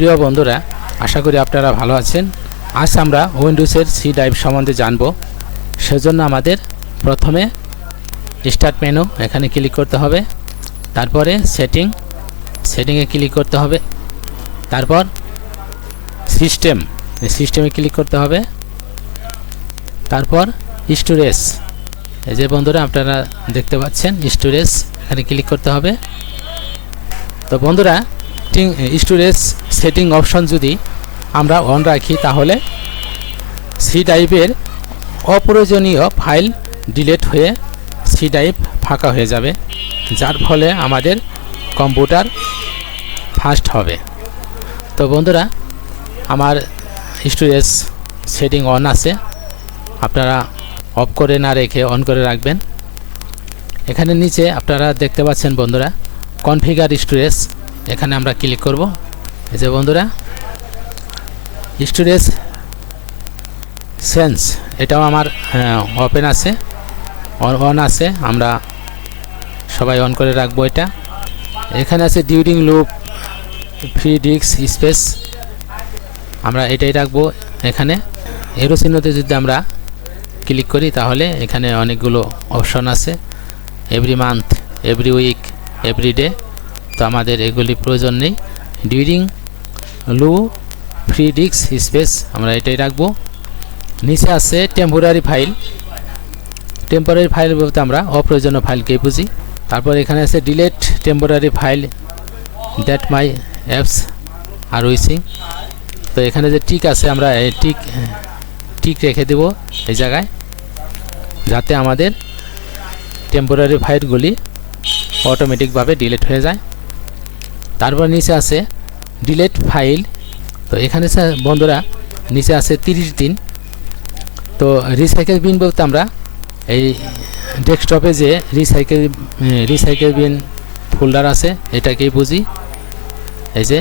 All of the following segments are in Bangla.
প্রিয় বন্ধুরা, আশা করি আপনারা ভালো আছেন। আজ আমরা উইন্ডোজের সি ড্রাইভ সম্বন্ধে জানব। সেজন্য আমাদের প্রথমে স্টার্ট মেনু এখানে ক্লিক করতে হবে, তারপরে সেটিংয়ে ক্লিক করতে হবে, তারপর সিস্টেমে ক্লিক করতে হবে, তারপর স্টোরেজ। এই যে বন্ধুরা আপনারা দেখতে পাচ্ছেন স্টোরেজ, এখানে ক্লিক করতে হবে। তো বন্ধুরা, স্টোরেজ সেটিং অপশন যদি আমরা অন রাখি তাহলে সি ড্রাইভের অপ্রয়োজনীয় ফাইল ডিলিট হয়ে সি ড্রাইভ ফাঁকা হয়ে যাবে, যার ফলে আমাদের কম্পিউটার ফাস্ট হবে। তো বন্ধুরা, আমার স্টোরেজ সেটিং অন আছে, আপনারা অফ করে না রেখে অন করে রাখবেন। এখানে নিচে আপনারা দেখতে পাচ্ছেন বন্ধুরা কনফিগার স্টোরেজ, এখানে আমরা ক্লিক করব। এই যে বন্ধুরা স্টোরেজ সেন্স, এটাও আমার ওপেন আছে, অন আছে, আমরা সবাই অন করে রাখবো এটা। এখানে আছে during low free disk space, আমরা এটাই রাখবো। এখানে এরো চিহ্নতে যদি আমরা ক্লিক করি তাহলে এখানে অনেকগুলো অপশন আছে, every month, every week, every day. তো আমাদের এগুলি প্রয়োজন নেই। During low free disk space, আমরা এটাই রাখবো। নিচে আছে টেম্পোরারি ফাইল বলতে আমরা অপ্রয়োজনীয় ফাইলকেই বুঝি। তারপর এখানে আছে delete temporary file that my apps আর উইসিং। তো এখানে যে টিক আছে, আমরা এই টিক রেখে দেব এই জায়গায়, যাতে আমাদের টেম্পোরারি ফাইলগুলি অটোমেটিকভাবে ডিলিট হয়ে যায়। তারপর নিচে আছে ডিলিট ফাইল। তো এখানে বন্ধুরা নিচে আছে 30 দিন। তো রিসাইকেল বিন বলতে আমরা এই ডেস্কটপে যে রিসাইকেল বিন ফোল্ডার আছে এটাকেই বুঝি। এই যে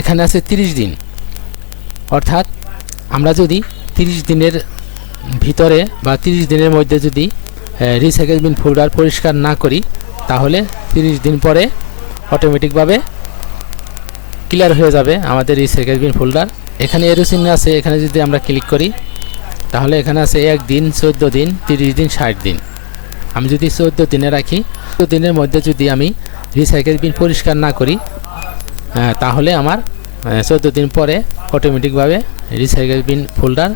এখানে আছে 30 দিন, অর্থাৎ আমরা যদি 30 দিনের ভিতরে বা 30 দিনের মধ্যে যদি রিসাইকেল বিন ফোল্ডার পরিষ্কার না করি তাহলে 30 দিন পরে অটোমেটিকভাবে ক্লিয়ার হয়ে যাবে আমাদের রিসাইকেল বিন ফোল্ডার। এখানে এরো চিহ্ন আছে, এখানে যদি আমরা ক্লিক করি তাহলে এখানে আছে 1 দিন, 14 দিন, 30 দিন, 60 দিন। আমি যদি 14 দিনে রাখি, 14 দিনের মধ্যে যদি আমি রিসাইকেল বিন পরিষ্কার না করি তাহলে আমার 14 দিন পরে অটোমেটিকভাবে রিসাইকেল বিন ফোল্ডার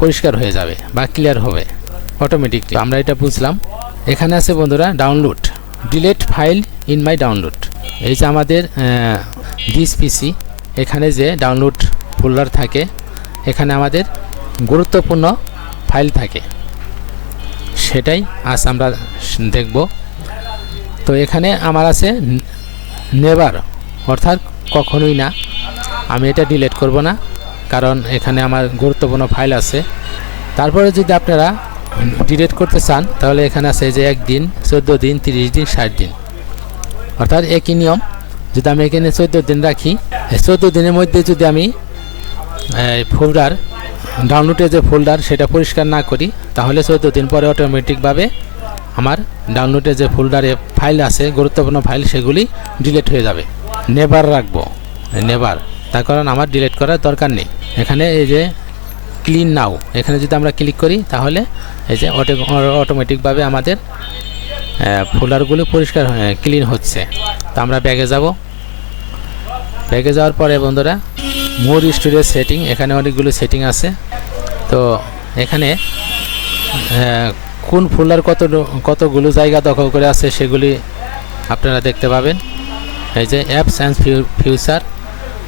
পরিষ্কার হয়ে যাবে বা ক্লিয়ার হবে অটোমেটিকলি। আমরা এটা বুঝলাম। এখানে আছে বন্ধুরা download, delete file in my download. এই যে আমাদের দিস পিসি, এখানে যে ডাউনলোড ফোল্ডার থাকে, এখানে আমাদের গুরুত্বপূর্ণ ফাইল থাকে, সেটাই আজ আমরা দেখব। তো এখানে আমার আছে নেভার, অর্থাৎ কখনোই না। আমি এটা ডিলিট করব না, কারণ এখানে আমার গুরুত্বপূর্ণ ফাইল আছে। তারপরে যদি আপনারা ডিলিট করতে চান তাহলে এখানে আছে যে 1 দিন, 14 দিন, 30 দিন, 60 দিন, অর্থাৎ একই নিয়ম। যদি আমি এখানে 14 দিন রাখি, 14 দিনের মধ্যে যদি আমি ফোল্ডার ডাউনলোডের যে ফোল্ডার সেটা পরিষ্কার না করি তাহলে 14 দিন পরে অটোমেটিকভাবে আমার ডাউনলোডের যে ফোল্ডারে ফাইল আছে, গুরুত্বপূর্ণ ফাইল, সেগুলি ডিলিট হয়ে যাবে। নেভার রাখবো, নেভার, তার কারণ আমার ডিলিট করার দরকার নেই। এখানে এই যে ক্লিন নাও, এখানে যদি আমরা ক্লিক করি তাহলে এই যে অটোমেটিকভাবে আমাদের ফোল্ডারগুলো পরিষ্কার ক্লিন হচ্ছে। তো আমরা ব্যাগে যাব। ব্যাগে যাওয়ার পরে বন্ধুরা মোর স্টোরেজ সেটিং, এখানে অনেকগুলো সেটিং আছে। তো এখানে কোন ফোল্ডার কতগুলো জায়গা দখল করে আছে সেগুলি আপনারা দেখতে পাবেন। এই যে অ্যাপস অ্যান্ড ফিউচার,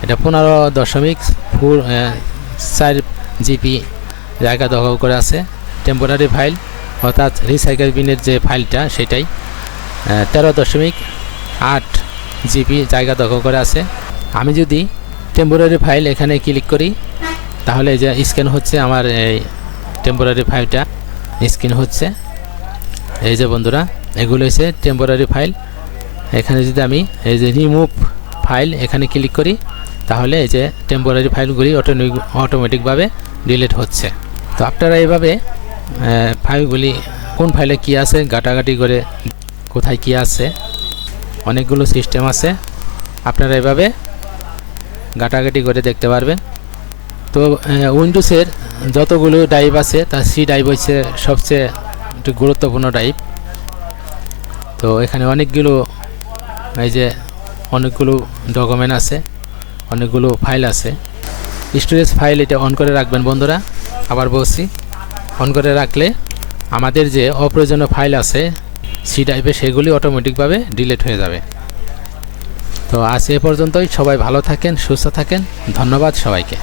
এটা 15.4 জিবি জায়গা দখল করে আছে। টেম্পোরারি ফাইল অর্থাৎ রিসাইকেল বিনের যে ফাইলটা সেটাই 13.8 জিবি জায়গা দখল করে আছে। আমি যদি টেম্পোরারি ফাইল এখানে ক্লিক করি তাহলে এই যে স্ক্যান হচ্ছে, আমার এই টেম্পোরারি ফাইলটা স্ক্যান হচ্ছে। এই যে বন্ধুরা এগুলো হচ্ছে টেম্পোরারি ফাইল। এখানে যদি আমি এই যে রিমুভ ফাইল এখানে ক্লিক করি তাহলে এই যে টেম্পোরারি ফাইলগুলি অটোমেটিকভাবে ডিলিট হচ্ছে। তো আপনারা এইভাবে ফাইলগুলি কোন ফাইলে কি আছে ঘাটাঘাটি করে কোথায় কি আছে, অনেকগুলো সিস্টেম আছে, আপনারা এভাবে ঘাটাঘাটি করে দেখতে পারবেন। তো উইন্ডোজের যতগুলো ড্রাইভ আছে তার সি ড্রাইভ হচ্ছে সবচেয়ে একটু গুরুত্বপূর্ণ ড্রাইভ। তো এখানে অনেকগুলো এই যে অনেকগুলো ডকুমেন্ট আছে, অনেকগুলো ফাইল আছে। স্টোরেজ ফাইল এটা অন করে রাখবেন বন্ধুরা। আবার বলছি, অন করে রাখলে আমাদের যে অপ্রয়োজনীয় ফাইল আছে সি ড্রাইভে সেগুলি অটোমেটিকভাবে ডিলিট হয়ে যাবে। তো আজ এ পর্যন্তই। সবাই ভালো থাকেন, সুস্থ থাকেন। ধন্যবাদ সবাইকে।